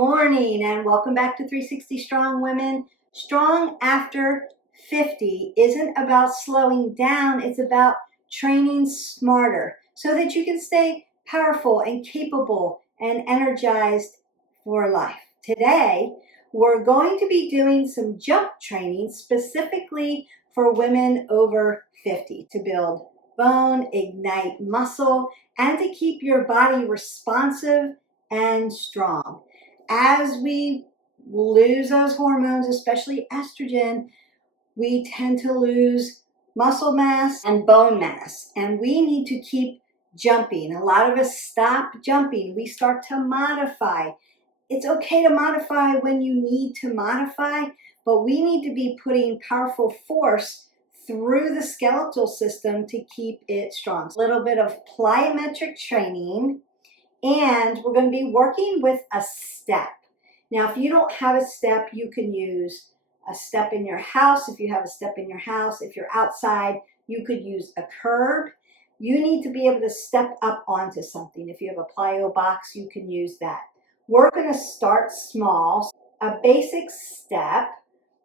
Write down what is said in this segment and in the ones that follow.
morning and welcome back to 360 Strong Women. Strong after 50 isn't about slowing down, it's about training smarter so that you can stay powerful and capable and energized for life. Today, we're going to be doing some jump training specifically for women over 50 to build bone, ignite muscle, and to keep your body responsive and strong. As we lose those hormones, especially estrogen, we tend to lose muscle mass and bone mass, and we need to keep jumping. A lot of us stop jumping. We start to modify. It's okay to modify when you need to modify, but we need to be putting powerful force through the skeletal system to keep it strong. A little bit of plyometric training, and we're going to be working with a step. Now, if you don't have a step, you can use a step in your house. If you have a step in your house, if you're outside, you could use a curb. You need to be able to step up onto something. If you have a plyo box, you can use that. We're going to start small. A basic step,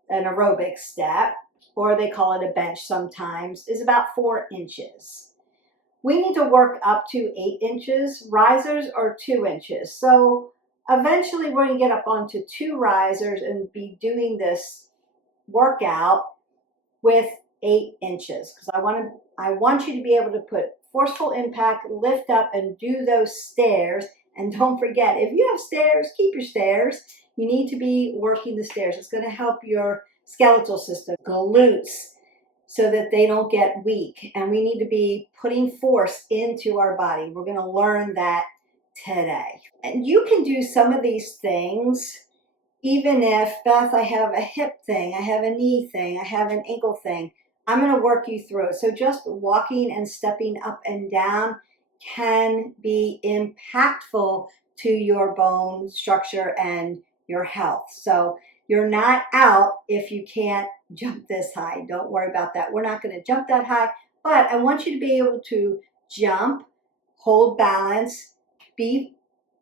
an aerobic step, or they call it a bench sometimes, is about 4 inches. We need to work up to 8 inches. Risers are 2 inches. So eventually we're going to get up onto 2 risers and be doing this workout with 8 inches, because I want you to be able to put forceful impact, lift up, and do those stairs. And don't forget, if you have stairs, keep your stairs. You need to be working the stairs. It's going to help your skeletal system, glutes, so that they don't get weak. And we need to be putting force into our body. We're going to learn that today. And you can do some of these things even if, Beth, I have a hip thing, I have a knee thing, I have an ankle thing. I'm going to work you through it. So just walking and stepping up and down can be impactful to your bone structure and your health. So you're not out if you can't jump this high. Don't worry about that. We're not going to jump that high, but I want you to be able to jump, hold balance, be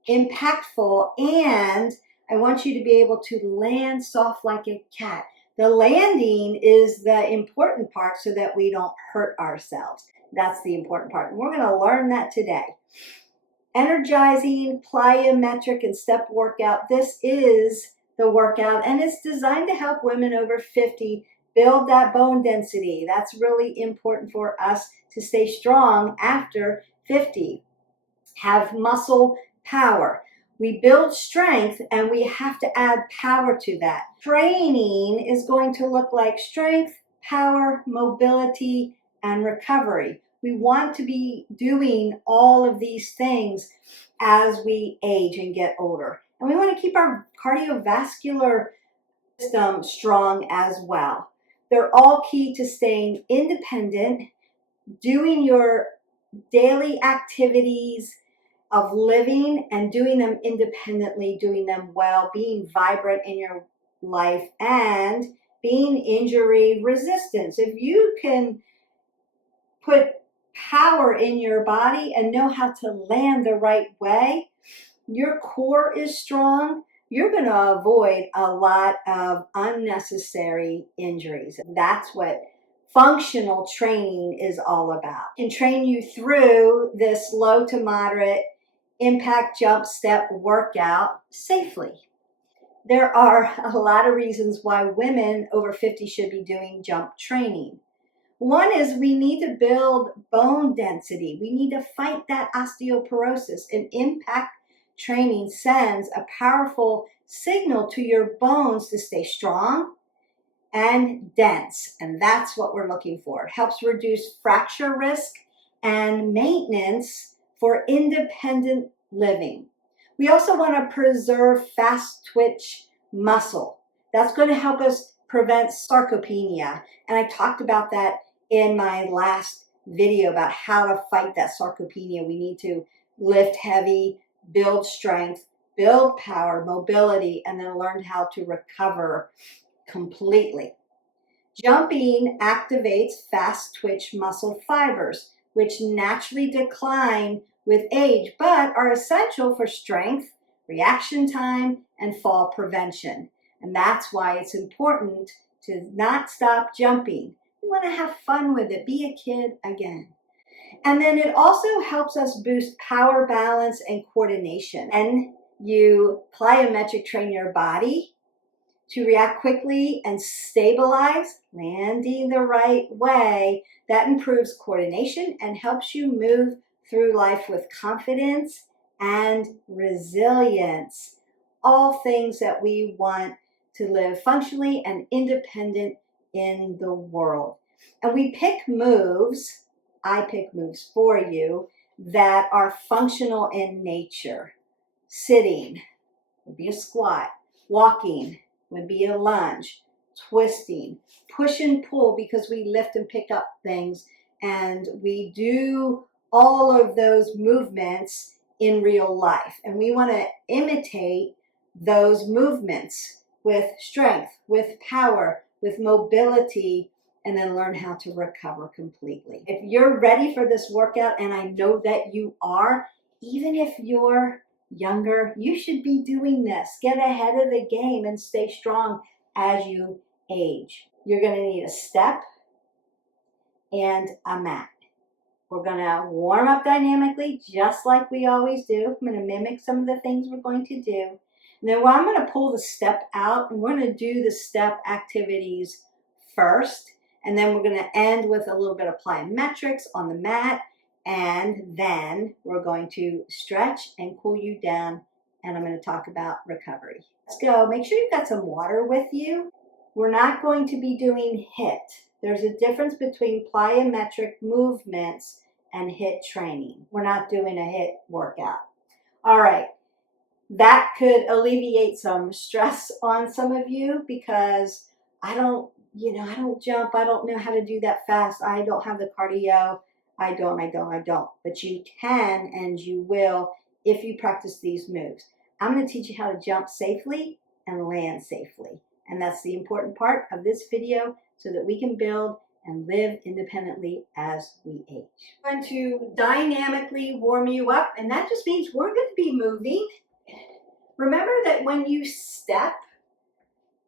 impactful, and I want you to be able to land soft like a cat. The landing is the important part so that we don't hurt ourselves. That's the important part. And we're going to learn that today. Energizing, plyometric, and step workout. This is the workout, and it's designed to help women over 50 build that bone density. That's really important for us to stay strong after 50. Have muscle power. We build strength, and we have to add power to that. Training is going to look like strength, power, mobility, and recovery. We want to be doing all of these things as we age and get older. And we want to keep our cardiovascular system strong as well. They're all key to staying independent, doing your daily activities of living and doing them independently, doing them well, being vibrant in your life, and being injury resistant. If you can put power in your body and know how to land the right way, your core is strong, you're going to avoid a lot of unnecessary injuries. That's what functional training is all about. And train you through this low to moderate impact jump step workout safely. There are a lot of reasons why women over 50 should be doing jump training. One is we need to build bone density. We need to fight that osteoporosis, and impact training sends a powerful signal to your bones to stay strong and dense, and that's what we're looking for. It helps reduce fracture risk and maintenance for independent living. We also want to preserve fast twitch muscle. That's going to help us prevent sarcopenia, and I talked about that in my last video about how to fight that sarcopenia. We need to lift heavy, build strength, build power, mobility, and then learn how to recover completely. Jumping activates fast twitch muscle fibers, which naturally decline with age, but are essential for strength, reaction time, and fall prevention. And that's why it's important to not stop jumping. You want to have fun with it. Be a kid again. And then it also helps us boost power, balance, and coordination. And you plyometric train your body to react quickly and stabilize, landing the right way. That improves coordination and helps you move through life with confidence and resilience. All things that we want to live functionally and independent in the world. And we pick moves, I pick moves for you, that are functional in nature. Sitting would be a squat. Walking would be a lunge. Twisting. Push and pull, because we lift and pick up things. And we do all of those movements in real life. And we want to imitate those movements with strength, with power, with mobility, and then learn how to recover completely. If you're ready for this workout, and I know that you are, even if you're younger, you should be doing this. Get ahead of the game and stay strong as you age. You're going to need a step and a mat. We're going to warm up dynamically just like we always do. I'm going to mimic some of the things we're going to do. And then I'm going to pull the step out, and we're going to do the step activities first. And then we're going to end with a little bit of plyometrics on the mat. And then we're going to stretch and cool you down. And I'm going to talk about recovery. Let's go. Make sure you've got some water with you. We're not going to be doing HIIT. There's a difference between plyometric movements and HIIT training. We're not doing a HIIT workout. All right. That could alleviate some stress on some of you, because I don't jump. I don't know how to do that fast. I don't have the cardio. I don't. But you can and you will if you practice these moves. I'm going to teach you how to jump safely and land safely. And that's the important part of this video, so that we can build and live independently as we age. I'm going to dynamically warm you up, and that just means we're going to be moving. Remember that when you step,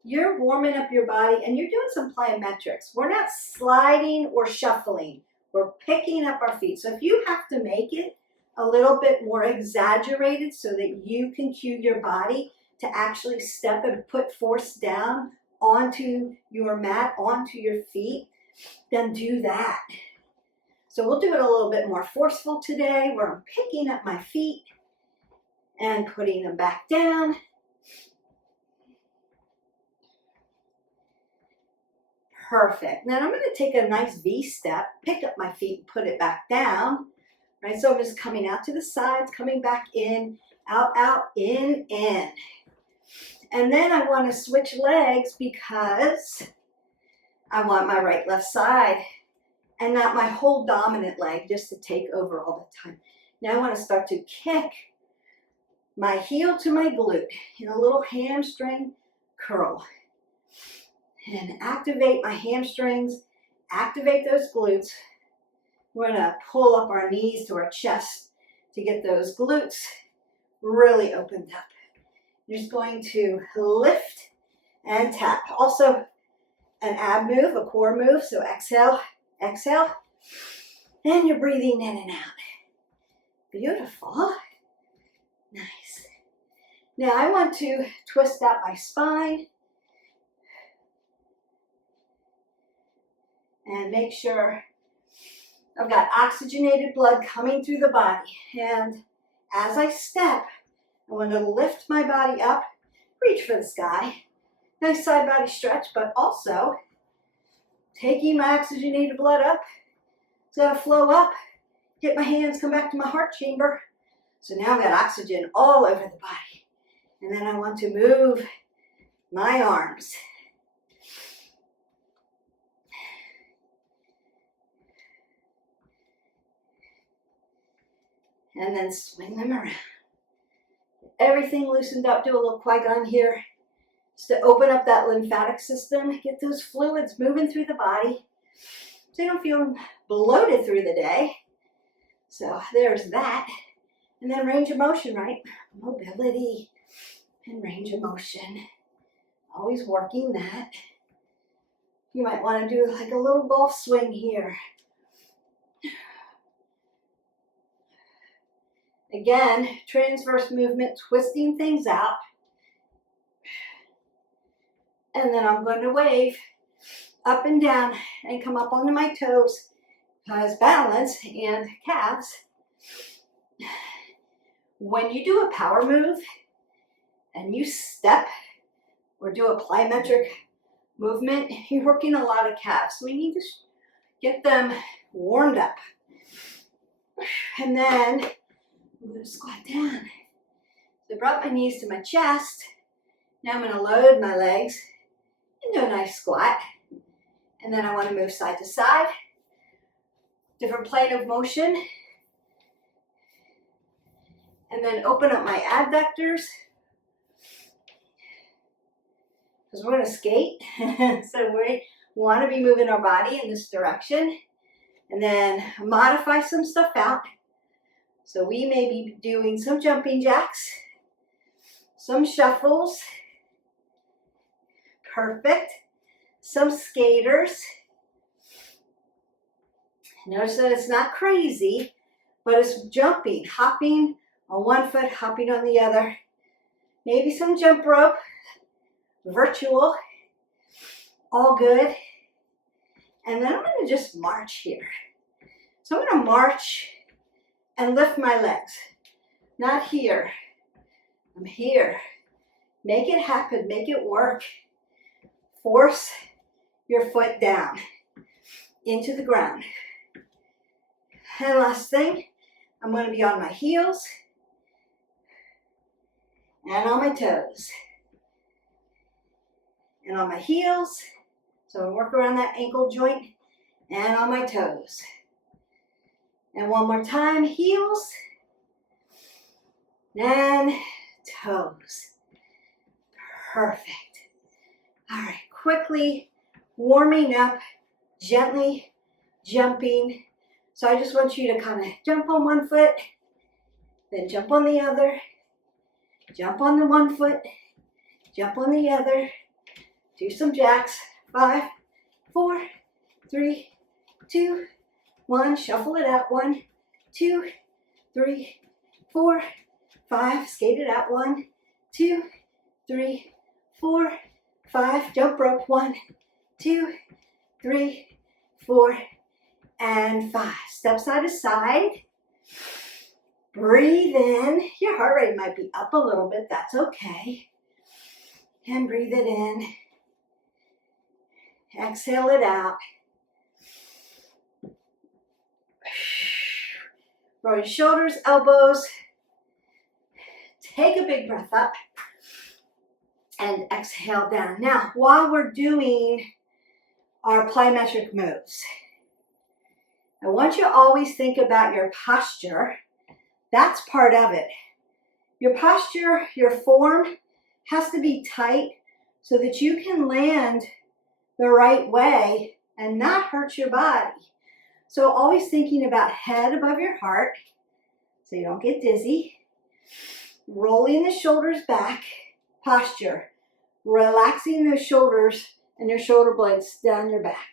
you're warming up your body and you're doing some plyometrics. We're not sliding or shuffling. We're picking up our feet. So if you have to make it a little bit more exaggerated so that you can cue your body to actually step and put force down onto your mat, onto your feet, then do that. So we'll do it a little bit more forceful today, where I'm picking up my feet and putting them back down. Perfect. Now I'm going to take a nice V step, pick up my feet, and put it back down. Right, so I'm just coming out to the sides, coming back in, out, in. And then I want to switch legs, because I want my right, left side, and not my whole dominant leg just to take over all the time. Now I want to start to kick my heel to my glute in a little hamstring curl. And activate my hamstrings, activate those glutes. We're going to pull up our knees to our chest to get those glutes really opened up. You're just going to lift and tap. Also an ab move, a core move. So exhale, exhale. And you're breathing in and out. Beautiful. Nice. Now I want to twist out my spine and make sure I've got oxygenated blood coming through the body. And as I step, I want to lift my body up, reach for the sky. Nice side body stretch, but also taking my oxygenated blood up. It's got to flow up, hit my hands, come back to my heart chamber. So now I've got oxygen all over the body. And then I want to move my arms. And then swing them around. Everything loosened up. Do a little Qui-Gon here. Just to open up that lymphatic system. Get those fluids moving through the body, so you don't feel bloated through the day. So there's that. And then range of motion, right? Mobility. and range of motion. Always working that. You might want to do like a little golf swing here. Again, transverse movement, twisting things out. And then I'm going to wave up and down and come up onto my toes as balance and calves. When you do a power move and you step or do a plyometric movement, you're working a lot of calves. So we need to get them warmed up. And then I'm going to squat down. So I brought my knees to my chest. Now I'm going to load my legs into a nice squat. And then I want to move side to side. Different plane of motion. And then open up my adductors. Because we're going to skate. So we want to be moving our body in this direction. And then modify some stuff out. So we may be doing some jumping jacks, some shuffles, perfect, some skaters. Notice that it's not crazy, but it's jumping, hopping on one foot, hopping on the other. Maybe some jump rope, virtual, all good. And then I'm going to just march here. So I'm going to march and lift my legs. Not here. I'm here. Make it happen. Make it work. Force your foot down into the ground. And last thing, I'm going to be on my heels and on my toes. And on my heels, so I work around that ankle joint, and on my toes. And one more time, heels and toes. Perfect. All right, quickly warming up, gently jumping. So I just want you to kind of jump on one foot, then jump on the other, jump on the one foot, jump on the other. Do some jacks. 5, 4, 3, 2, 1. Shuffle it out. 1, 2, 3, 4, 5. Skate it out. 1, 2, 3, 4, 5. Jump rope. 1, 2, 3, 4, and 5. Step side to side. Breathe in. Your heart rate might be up a little bit. That's okay. And breathe it in. Exhale it out. Roll your shoulders, elbows. Take a big breath up. And exhale down. Now, while we're doing our plyometric moves, I want you to always think about your posture. That's part of it. Your posture, your form has to be tight so that you can land the right way and not hurt your body. So always thinking about head above your heart so you don't get dizzy. Rolling the shoulders back, posture. Relaxing those shoulders and your shoulder blades down your back.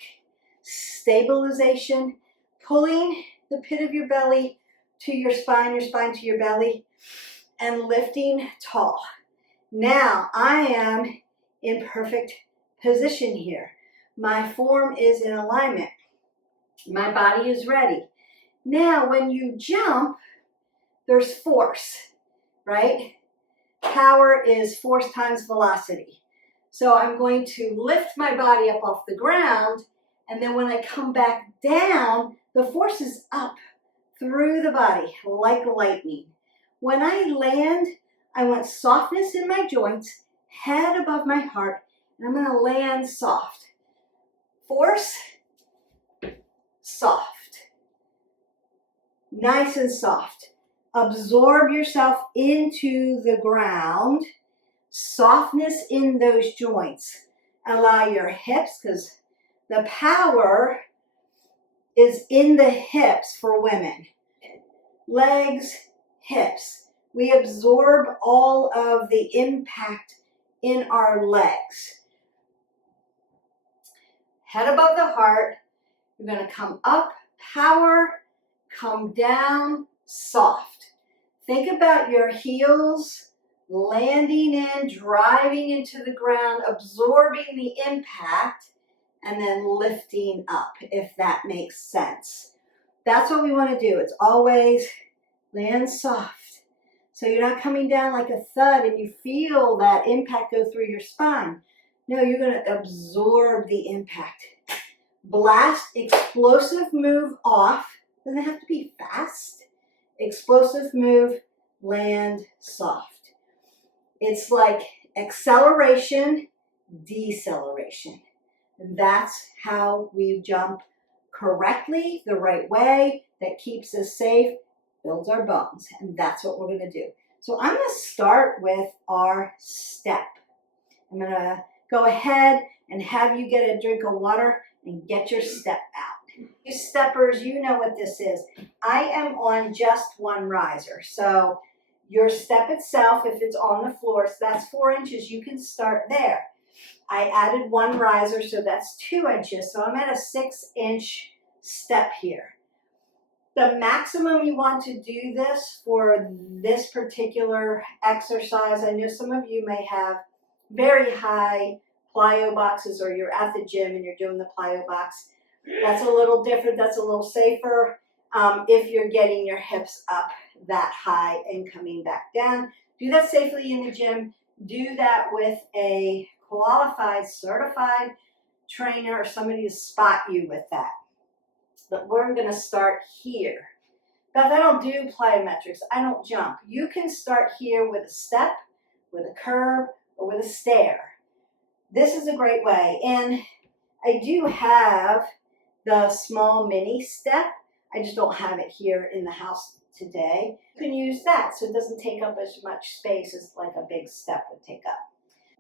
Stabilization, pulling the pit of your belly to your spine to your belly, and lifting tall. Now I am in perfect position here. My form is in alignment. My body is ready. Now when you jump, there's force, right? Power is force times velocity. So I'm going to lift my body up off the ground, and then when I come back down, the force is up through the body like lightning. When I land, I want softness in my joints, head above my heart, and I'm going to land soft. Force, soft. Nice and soft. Absorb yourself into the ground. Softness in those joints. Allow your hips, because the power is in the hips for women. Legs, hips. We absorb all of the impact in our legs. Head above the heart. You're going to come up, power, come down, soft. Think about your heels landing in, driving into the ground, absorbing the impact, and then lifting up, if that makes sense. That's what we want to do. It's always land soft. So you're not coming down like a thud and you feel that impact go through your spine. No, you're going to absorb the impact. Blast, explosive move off. Doesn't have to be fast. Explosive move, land soft. It's like acceleration, deceleration. And that's how we jump correctly, the right way, that keeps us safe, builds our bones. And that's what we're going to do. So I'm going to start with our step. I'm going to go ahead and have you get a drink of water and get your step out. You steppers, you know what this is. I am on just one riser. So your step itself, if it's on the floor, so that's 4 inches, you can start there. I added one riser, so that's 2 inches. So I'm at a 6-inch step here. The maximum you want to do this for this particular exercise, I know some of you may have very high plyo boxes, or you're at the gym and you're doing the plyo box. That's a little different. That's a little safer if you're getting your hips up that high and coming back down. Do that safely in the gym. Do that with a qualified, certified trainer or somebody to spot you with that. But we're going to start here. Beth, I don't do plyometrics. I don't jump. You can start here with a step, with a curve, or with a stair. This is a great way. And I do have the small mini step. I just don't have it here in the house today. You can use that so it doesn't take up as much space as like a big step would take up.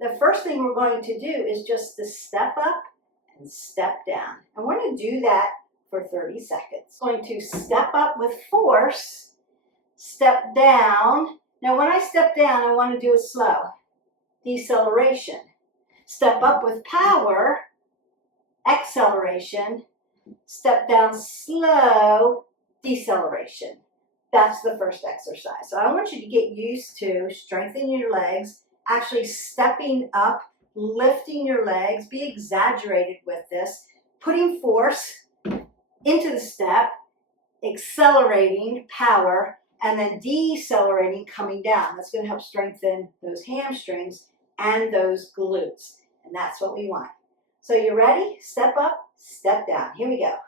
The first thing we're going to do is just to step up and step down. And we're going to do that for 30 seconds. Going to step up with force, step down. Now when I step down, I want to do it slow. Deceleration. Step up with power, acceleration. Step down slow, deceleration. That's the first exercise. So I want you to get used to strengthening your legs, actually stepping up, lifting your legs, be exaggerated with this, putting force into the step, accelerating power, and then decelerating, coming down. That's going to help strengthen those hamstrings and those glutes. And that's what we want. So you ready? Step up, step down. Here we go.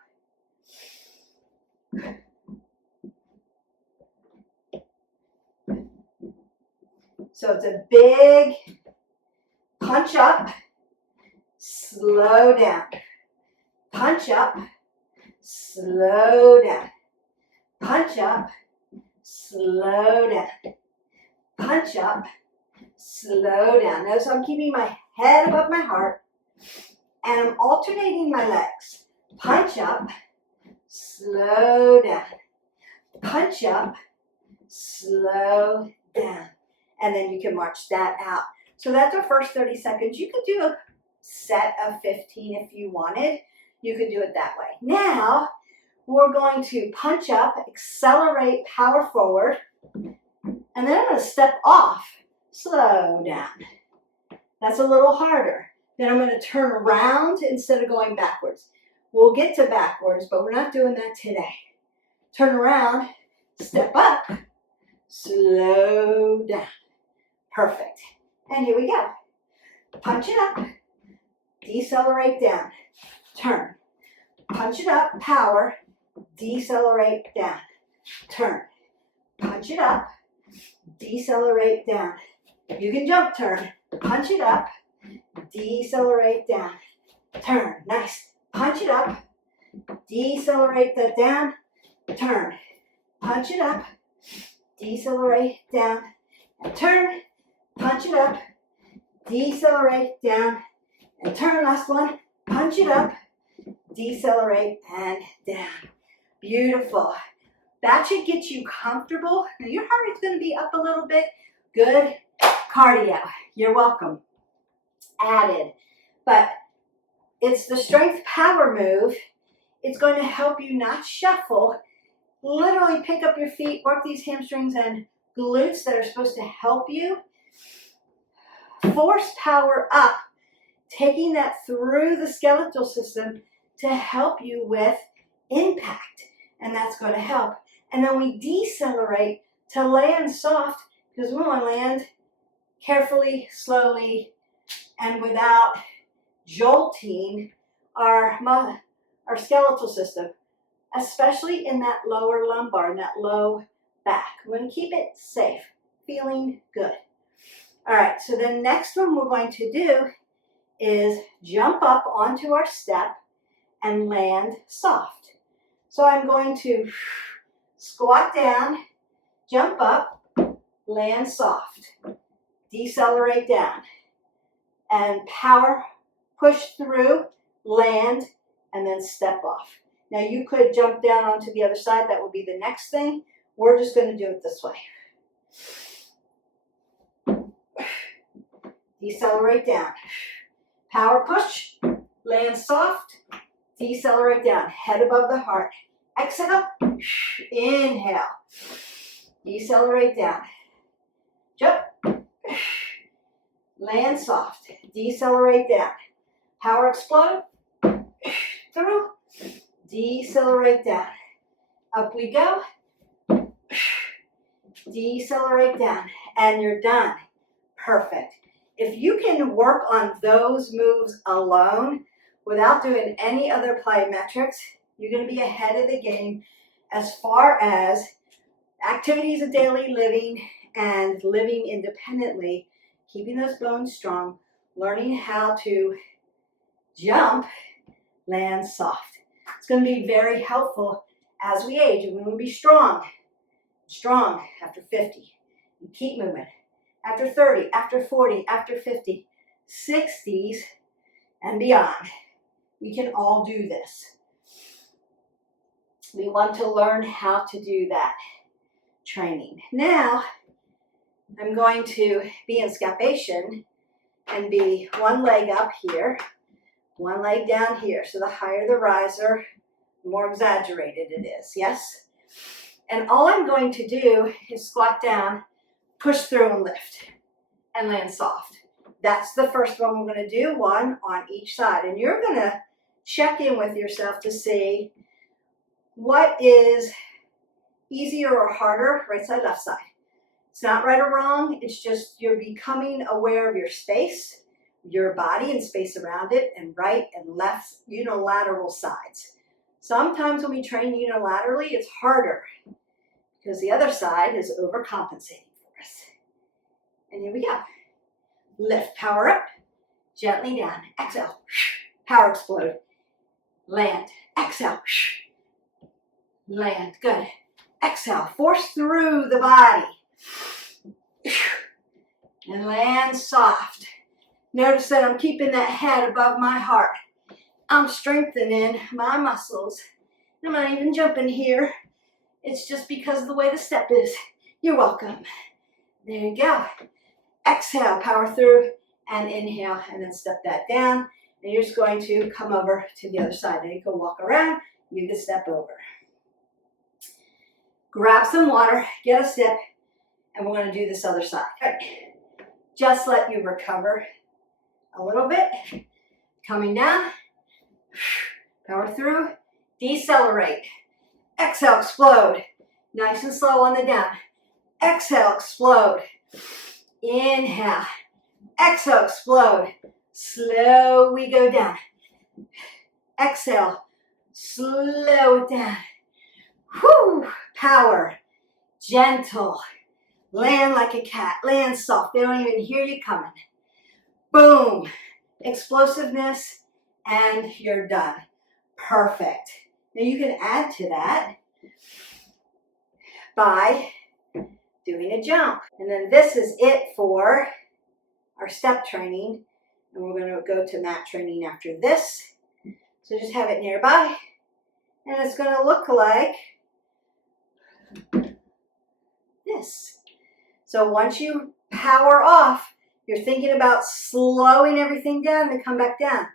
So it's a big punch up, slow down. Punch up, slow down. Punch up, slow down. Punch up, slow down. Notice I'm keeping my head above my heart and I'm alternating my legs. Punch up, slow down. Punch up, slow down. And then you can march that out. So that's our first 30 seconds. You could do a set of 15 if you wanted. You could do it that way. Now, we're going to punch up, accelerate, power forward, and then I'm going to step off, slow down. That's a little harder. Then I'm going to turn around instead of going backwards. We'll get to backwards, but we're not doing that today. Turn around, step up, slow down. Perfect. And here we go. Punch it up, decelerate down, turn. Punch it up, power, decelerate down, turn. Punch it up, decelerate down. You can jump turn. Punch it up, decelerate down, turn. Nice. Punch it up, decelerate that down, turn. Punch it up, decelerate down, and turn. Punch it up, decelerate down, and turn. Last one. Punch it up, decelerate, and down. Beautiful. That should get you comfortable. Now your heart rate's going to be up a little bit. Good cardio. You're welcome. Added. But it's the strength power move. It's going to help you not shuffle. Literally pick up your feet, work these hamstrings and glutes that are supposed to help you. Force power up, taking that through the skeletal system to help you with impact. And that's going to help. And then we decelerate to land soft, because we want to land carefully, slowly, and without jolting our skeletal system, especially in that lower lumbar, in that low back. We're going to keep it safe, feeling good. All right, so the next one we're going to do is jump up onto our step and land soft. So I'm going to squat down, jump up, land soft, decelerate down, and power push through, land, and then step off. Now you could jump down onto the other side. That would be the next thing. We're just going to do it this way. Decelerate down. Power push, land soft, decelerate down, head above the heart. Exhale, inhale, decelerate down. Jump, land soft, decelerate down. Power explode, through, decelerate down. Up we go, decelerate down, and you're done. Perfect. If you can work on those moves alone without doing any other plyometrics, you're going to be ahead of the game as far as activities of daily living and living independently, keeping those bones strong, learning how to jump, land soft. It's going to be very helpful as we age, and we will be strong after 50. You keep moving. After 30, after 40, after 50, 60s, and beyond. We can all do this. We want to learn how to do that training. Now, I'm going to be in scapation and be one leg up here, one leg down here. So the higher the riser, the more exaggerated it is, yes? And all I'm going to do is squat down, push through and lift, and land soft. That's the first one we're going to do, one on each side. And you're going to check in with yourself to see what is easier or harder, right side, left side. It's not right or wrong, it's just you're becoming aware of your space, your body and space around it, and right and left unilateral sides. Sometimes when we train unilaterally, it's harder because the other side is overcompensating for us. And here we go. Lift, power up, gently down. Exhale, power explode. Land, exhale, land, good. Exhale, force through the body. And land soft. Notice that I'm keeping that head above my heart. I'm strengthening my muscles. I'm not even jumping here. It's just because of the way the step is. You're welcome. There you go. Exhale, power through, and inhale, and then step that down. And you're just going to come over to the other side. Then you can walk around, you can step over. Grab some water, get a sip, and we're going to do this other side. Right. Just let you recover a little bit. Coming down, power through, decelerate. Exhale, explode. Nice and slow on the down. Exhale, explode. Inhale. Exhale, explode. Slow we go down. Exhale, slow it down. Whew, power, gentle. Land like a cat, land soft. They don't even hear you coming. Boom, explosiveness, and you're done. Perfect. Now you can add to that by doing a jump. And then this is it for our step training. And we're going to go to mat training after this. So just have it nearby. And it's going to look like this. So once you power off, you're thinking about slowing everything down and come back down.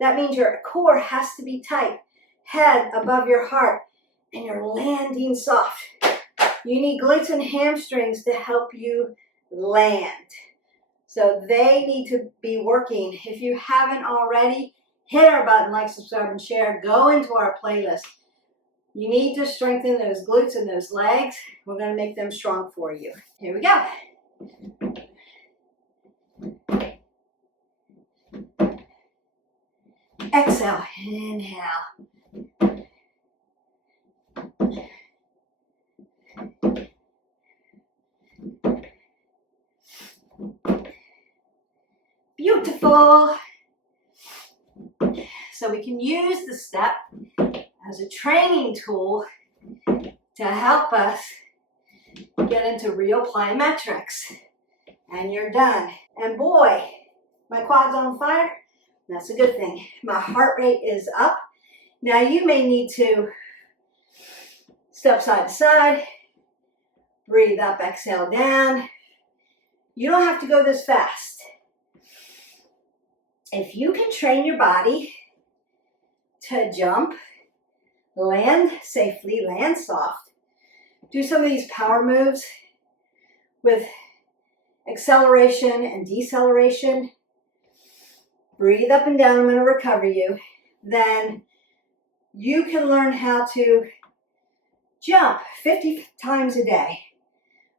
That means your core has to be tight, head above your heart, and you're landing soft. You need glutes and hamstrings to help you land. So they need to be working. If you haven't already, hit our button, like, subscribe, and share. Go into our playlist. You need to strengthen those glutes and those legs. We're going to make them strong for you. Here we go. Exhale, inhale. Beautiful. So we can use the step as a training tool to help us get into real plyometrics. And you're done. And boy, my quad's on fire. That's a good thing. My heart rate is up. Now you may need to step side to side, breathe up, exhale down. You don't have to go this fast. If you can train your body to jump, land safely, land soft, do some of these power moves with acceleration and deceleration, breathe up and down, I'm going to recover you, then you can learn how to jump 50 times a day,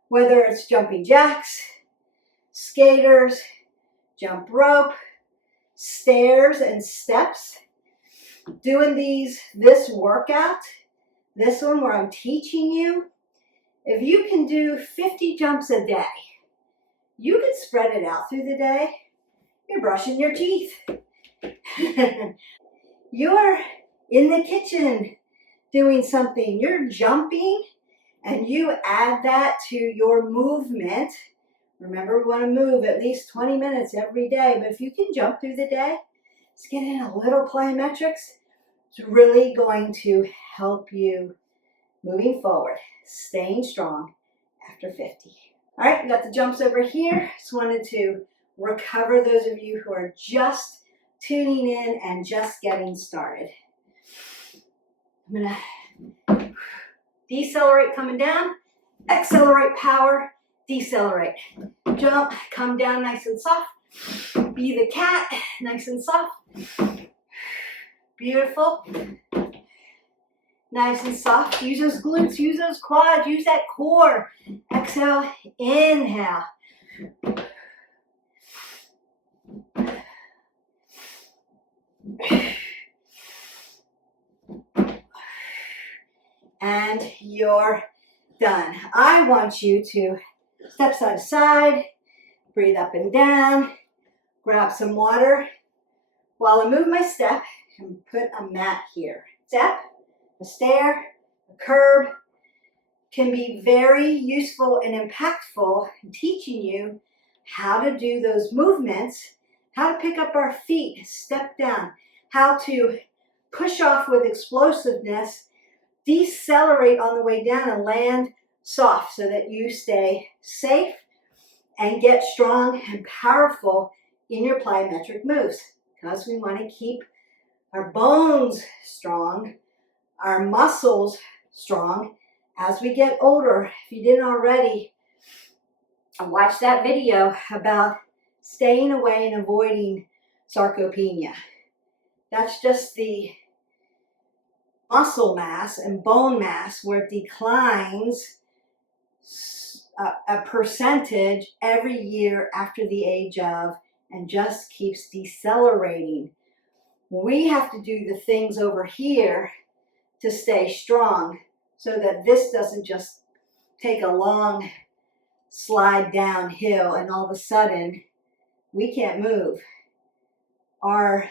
whether it's jumping jacks, skaters, jump rope, stairs and steps. Doing this workout, this one where I'm teaching you, if you can do 50 jumps a day, you can spread it out through the day. You're brushing your teeth. You're in the kitchen doing something. You're jumping, and you add that to your movement. Remember, we want to move at least 20 minutes every day, but if you can jump through the day, just get in a little plyometrics. It's really going to help you moving forward, staying strong after 50. All right, we got the jumps over here. Just wanted to recover those of you who are just tuning in and just getting started. I'm gonna decelerate coming down, accelerate power, decelerate. Jump, come down nice and soft. Be the cat, nice and soft. Beautiful. Nice and soft. Use those glutes, use those quads, use that core. Exhale, inhale. And you're done. I want you to step side to side, breathe up and down, grab some water. While I move my step, and put a mat here. Step, a stair, a curb can be very useful and impactful in teaching you how to do those movements, how to pick up our feet, step down, how to push off with explosiveness, decelerate on the way down and land soft so that you stay safe and get strong and powerful in your plyometric moves, because we want to keep our bones strong, our muscles strong as we get older. If you didn't already, watch that video about staying away and avoiding sarcopenia. That's just the muscle mass and bone mass where it declines a percentage every year after the age of, and just keeps decelerating. We have to do the things over here to stay strong so that this doesn't just take a long slide downhill and all of a sudden we can't move. Our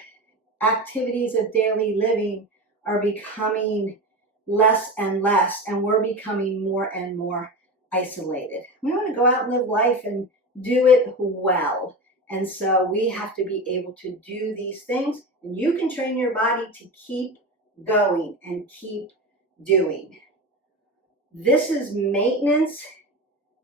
activities of daily living are becoming less and less, and we're becoming more and more isolated. We want to go out and live life and do it well. And so we have to be able to do these things, and you can train your body to keep going and keep doing. This is maintenance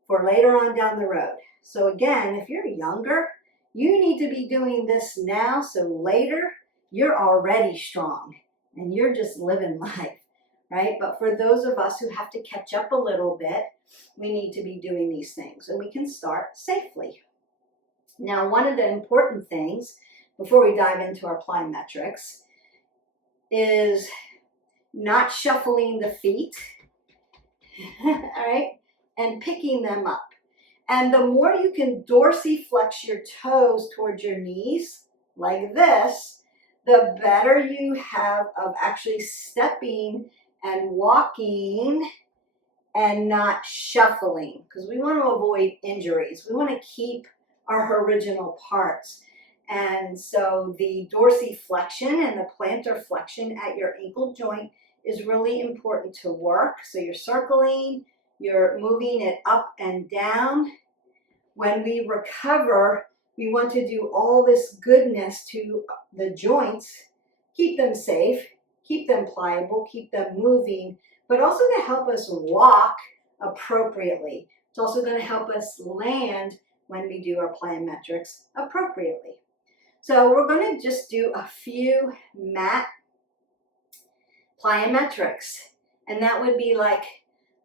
for later on down the road. So again, if you're younger, you need to be doing this now, so later you're already strong and you're just living life, right? But for those of us who have to catch up a little bit, we need to be doing these things, and we can start safely. Now, one of the important things before we dive into our plyometrics is not shuffling the feet, all right, and picking them up. And the more you can dorsiflex your toes towards your knees, like this, the better you have of actually stepping and walking and not shuffling, because we want to avoid injuries. We want to keep our original parts. And so the dorsiflexion and the plantar flexion at your ankle joint is really important to work. So you're circling, you're moving it up and down. When we recover, we want to do all this goodness to the joints, keep them safe, keep them pliable, keep them moving, but also to help us walk appropriately. It's also going to help us land when we do our plyometrics appropriately. So we're going to just do a few mat plyometrics, and that would be like,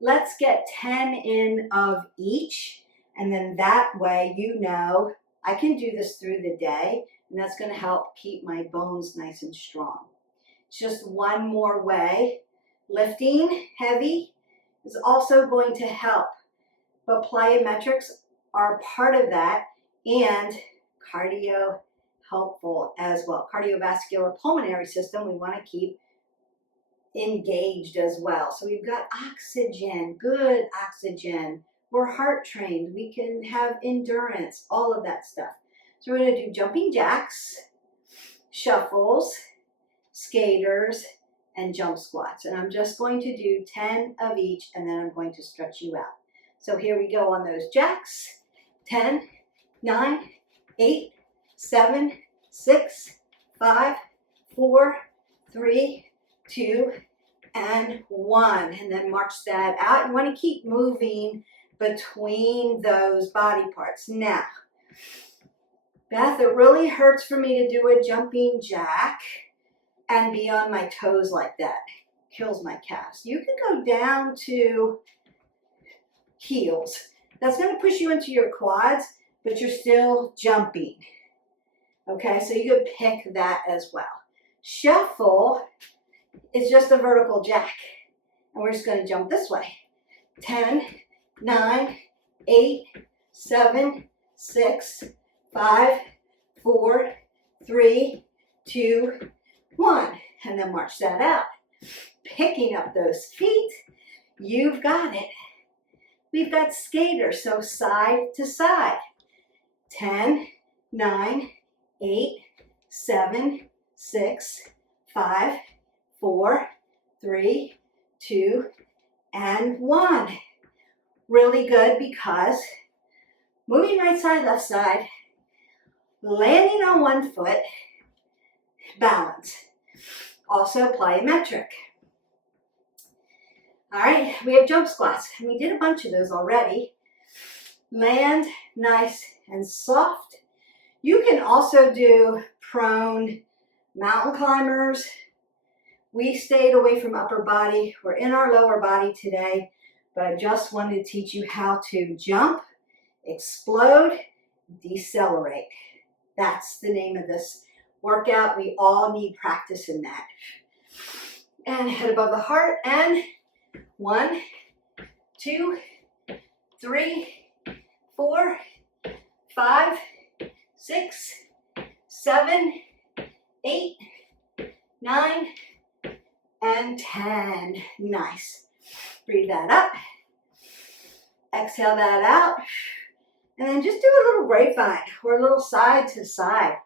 let's get 10 in of each, and then that way you know I can do this through the day, and that's going to help keep my bones nice and strong. It's just one more way. Lifting heavy is also going to help, but plyometrics are part of that, and cardio helpful as well. Cardiovascular pulmonary system we want to keep engaged as well. So we've got oxygen, good oxygen. We're heart trained. We can have endurance, all of that stuff. So we're going to do jumping jacks, shuffles, skaters, and jump squats. And I'm just going to do 10 of each, and then I'm going to stretch you out. So here we go on those jacks. 10, 9, 8, 7, 6, 5, 4, 3, 2, and 1. And then march that out. You want to keep moving between those body parts. Now, Beth, it really hurts for me to do a jumping jack and be on my toes like that. Kills my calves. You can go down to heels. That's going to push you into your quads, but you're still jumping. Okay, so you could pick that as well. Shuffle is just a vertical jack, and we're just going to jump this way. 10, 9, 8, 7, 6, 5, 4, 3, 2, 1. And then march that out. Picking up those feet. You've got it. We've got skaters, so side to side. 10, 9, 8, 7, 6, 5, 4, 3, 2, and 1. Really good, because moving right side, left side, landing on one foot, balance. Also plyometric. All right, we have jump squats, and we did a bunch of those already. Land nice and soft. You can also do prone mountain climbers. We stayed away from upper body. We're in our lower body today, but I just wanted to teach you how to jump, explode, decelerate. That's the name of this workout. We all need practice in that. And head above the heart, and 1, 2, 3, 4, 5, 6, 7, 8, 9, and 10. Nice. Breathe that up. Exhale that out. And then just do a little grapevine or a little side to side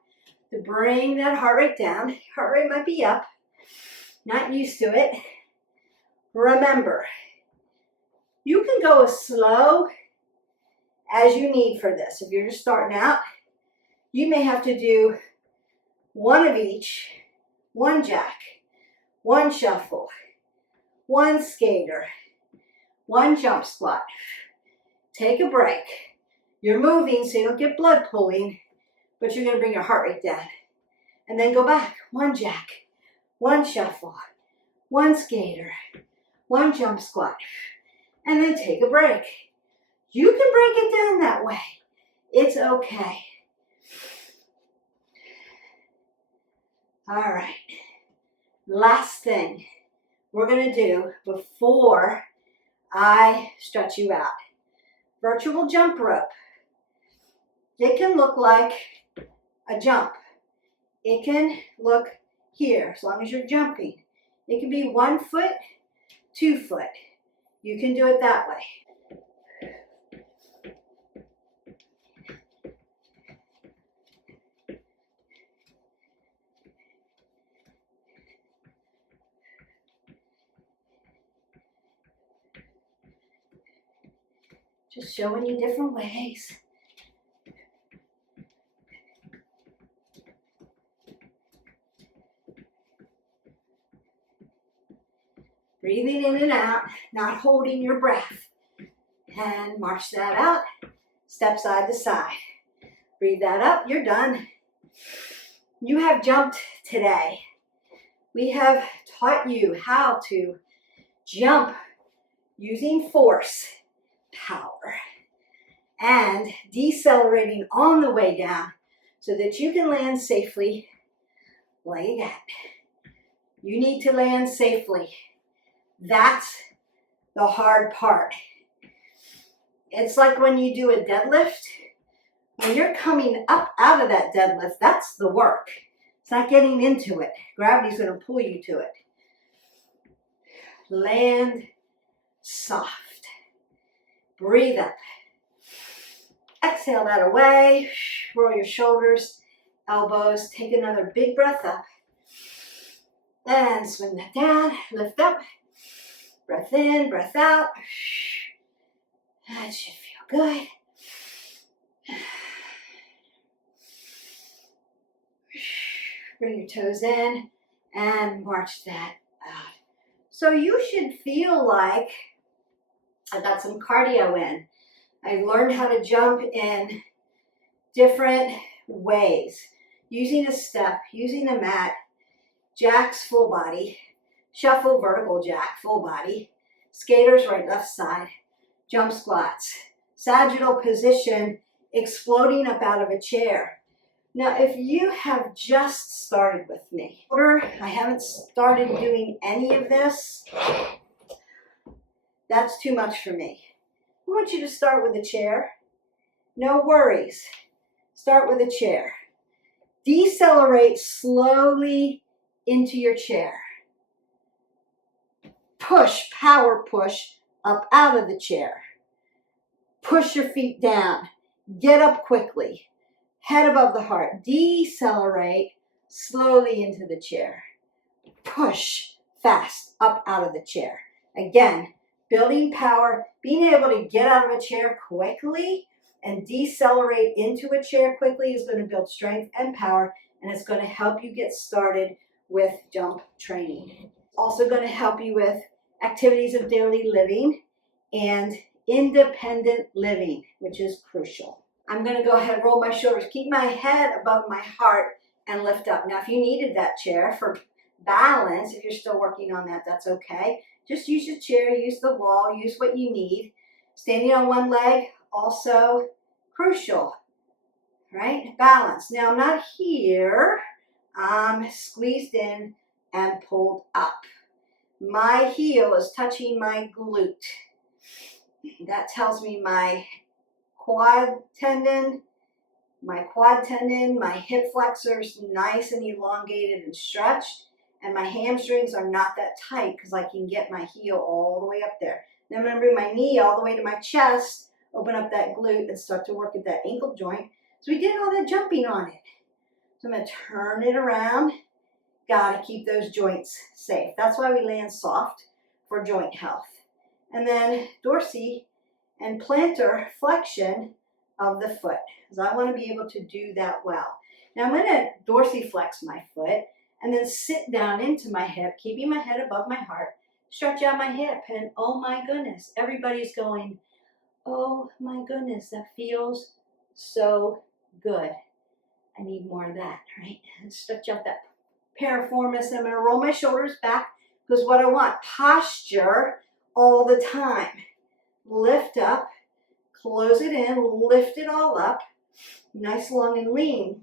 to bring that heart rate down. Heart rate might be up. Not used to it. Remember, you can go as slow as you need for this. If you're just starting out, you may have to do one of each, one jack, one shuffle, one skater, one jump squat, take a break. You're moving so you don't get blood pooling, but you're going to bring your heart rate down. And then go back. One jack, one shuffle, one skater, one jump squat, and then take a break. You can break it down that way. It's okay. All right. Last thing we're going to do before I stretch you out. Virtual jump rope. It can look like a jump. It can look here, as long as you're jumping. It can be 1 foot, 2 foot. You can do it that way. Just showing you different ways. Breathing in and out, not holding your breath. And march that out, step side to side. Breathe that up, you're done. You have jumped today. We have taught you how to jump using force, power, and decelerating on the way down so that you can land safely like that. You need to land safely. That's the hard part. It's like when you do a deadlift. When you're coming up out of that deadlift, that's the work. It's not getting into it. Gravity's going to pull you to it. Land soft. Breathe up. Exhale that away. Roll your shoulders, elbows. Take another big breath up. And swing that down. Lift up. Breath in, breath out. That should feel good. Bring your toes in and march that out. So you should feel like I got some cardio in. I learned how to jump in different ways. Using a step, using a mat, jacks full body, shuffle vertical jack full body, skaters right left side, jump squats, sagittal position, exploding up out of a chair. Now, if you have just started with me, or I haven't started doing any of this, that's too much for me. I want you to start with a chair. No worries. Start with a chair. Decelerate slowly into your chair. Push, power push up out of the chair. Push your feet down. Get up quickly. Head above the heart. Decelerate slowly into the chair. Push fast up out of the chair. Again, building power, being able to get out of a chair quickly and decelerate into a chair quickly is going to build strength and power, and it's going to help you get started with jump training. Also going to help you with activities of daily living and independent living, which is crucial. I'm going to go ahead and roll my shoulders, keep my head above my heart, and lift up. Now, if you needed that chair for balance, if you're still working on that, that's okay. Just use your chair, use the wall, use what you need. Standing on one leg, also crucial, right? Balance. Now, I'm not here. I'm squeezed in and pulled up. My heel is touching my glute. That tells me my quad tendon, my hip flexors nice and elongated and stretched, and my hamstrings are not that tight because I can get my heel all the way up there. Then I'm going to bring my knee all the way to my chest, open up that glute, and start to work at that ankle joint. So we did all that jumping on it. So I'm going to turn it around. Got to keep those joints safe. That's why we land soft, for joint health. And then dorsal and plantar flexion of the foot, because I want to be able to do that well. Now I'm going to dorsiflex my foot and then sit down into my hip, keeping my head above my heart, stretch out my hip, and oh my goodness, everybody's going, Oh my goodness, that feels so good. I need more of that, right? And stretch out that piriformis. I'm gonna roll my shoulders back because what I want, posture all the time. Lift up, close it in, lift it all up. Nice, long, and lean.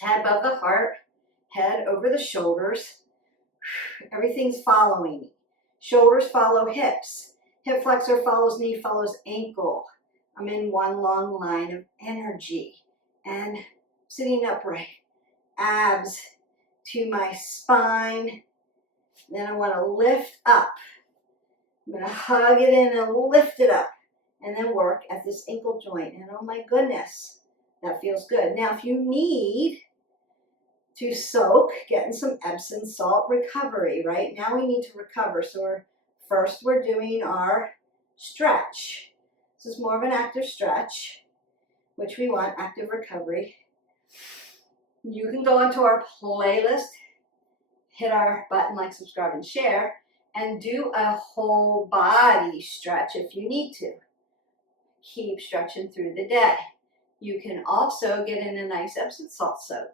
Head above the heart, head over the shoulders. Everything's following. Shoulders follow hips. Hip flexor follows knee, follows ankle. I'm in one long line of energy. And sitting upright. Abs to my spine. Then I want to lift up. I'm going to hug it in and lift it up. And then work at this ankle joint. And oh my goodness, that feels good. Now, if you need to soak, getting some Epsom salt recovery, right? Now we need to recover. So first we're doing our stretch. This is more of an active stretch, which we want, active recovery. You can go into our playlist, hit our button, like, subscribe, and share, and do a whole body stretch if you need to. Keep stretching through the day. You can also get in a nice Epsom salt soak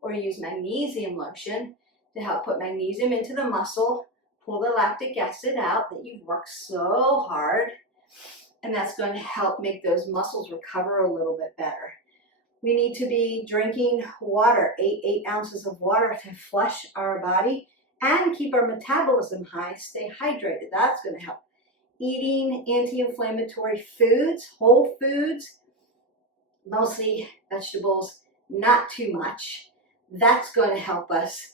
or use magnesium lotion to help put magnesium into the muscle, pull the lactic acid out that you've worked so hard, and that's going to help make those muscles recover a little bit better. We need to be drinking water, 8 ounces of water to flush our body and keep our metabolism high, stay hydrated. That's going to help. Eating anti-inflammatory foods, whole foods, mostly vegetables, not too much. That's going to help us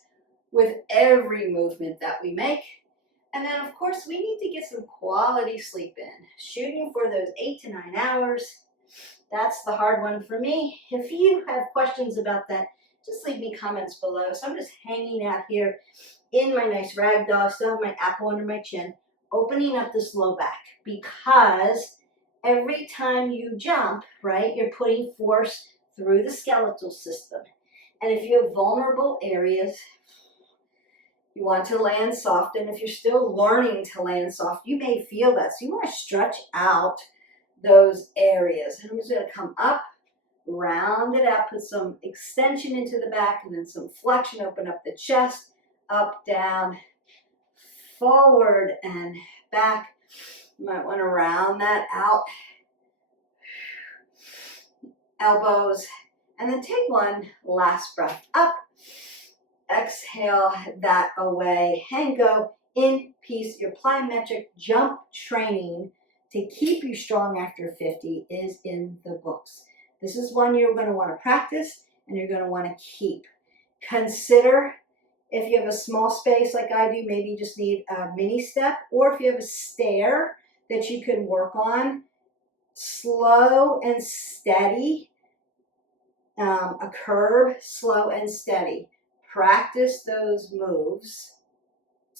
with every movement that we make. And then, of course, we need to get some quality sleep in. Shooting for those 8 to 9 hours. That's the hard one for me. If you have questions about that, just leave me comments below. So I'm just hanging out here in my nice rag doll, still have my apple under my chin, opening up this low back, because every time you jump, right, you're putting force through the skeletal system. And if you have vulnerable areas, you want to land soft. And if you're still learning to land soft, you may feel that. So you want to stretch out those areas. And I'm just going to come up, round it out, put some extension into the back, and then some flexion, open up the chest, up, down, forward, and back. You might want to round that out. Elbows, and then take one last breath up. Exhale that away and go in peace. Your plyometric jump training to keep you strong after 50 is in the books. This is one you're going to want to practice and you're going to want to keep. Consider, if you have a small space like I do, maybe you just need a mini step, or if you have a stair that you can work on, slow and steady, a curve, slow and steady. Practice those moves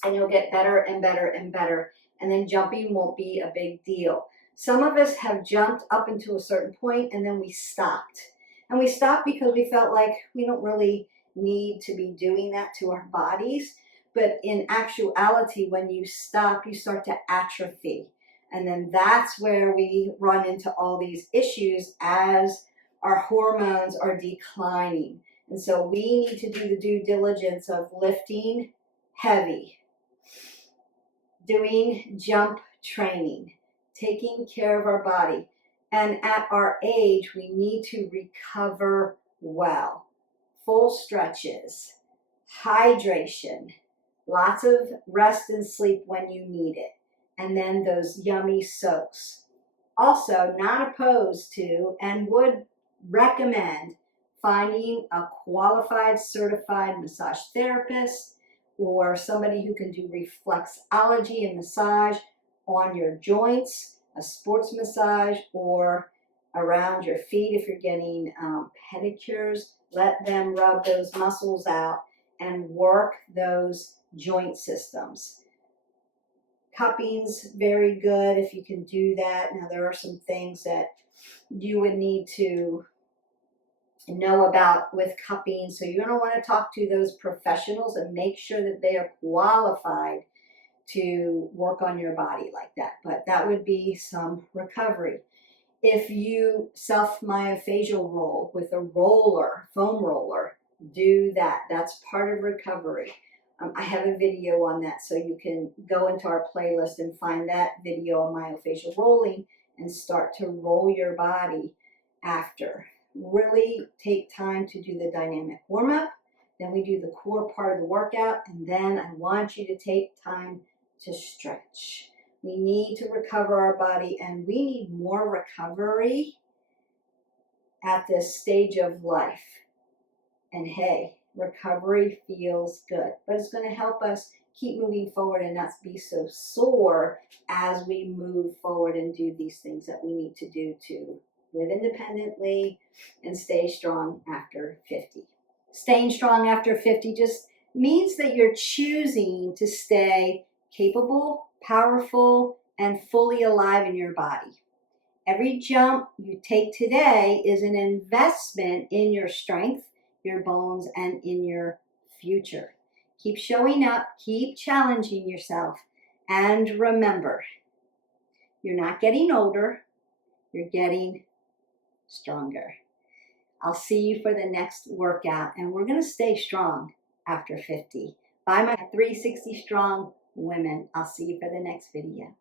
and you'll get better and better and better. And then jumping won't be a big deal. Some of us have jumped up into a certain point and then we stopped. And we stopped because we felt like we don't really need to be doing that to our bodies. But in actuality, when you stop, you start to atrophy. And then that's where we run into all these issues as our hormones are declining. And so we need to do the due diligence of lifting heavy, doing jump training, taking care of our body. And at our age, we need to recover well. Full stretches, hydration, lots of rest and sleep when you need it, and then those yummy soaks. Also, not opposed to and would recommend finding a qualified, certified massage therapist or somebody who can do reflexology and massage on your joints, a sports massage, or around your feet if you're getting pedicures. Let them rub those muscles out and work those joint systems. Cupping's very good if you can do that. Now there are some things that you would need to know about with cupping, so you're going to want to talk to those professionals and make sure that they are qualified to work on your body like that, but that would be some recovery. If you self-myofascial roll with a roller, foam roller, do that. That's part of recovery. I have a video on that, so you can go into our playlist and find that video on myofascial rolling and start to roll your body after. Really take time to do the dynamic warm-up. Then we do the core part of the workout, and then I want you to take time to stretch. We need to recover our body, and we need more recovery at this stage of life. And hey, recovery feels good, but it's going to help us keep moving forward and not be so sore as we move forward and do these things that we need to do to live independently and stay strong after 50. Staying strong after 50 just means that you're choosing to stay capable, powerful, and fully alive in your body. Every jump you take today is an investment in your strength, your bones, and in your future. Keep showing up, keep challenging yourself, and remember, you're not getting older, you're getting stronger. I'll see you for the next workout, and we're going to stay strong after 50. Bye, my 360 strong women. I'll see you for the next video.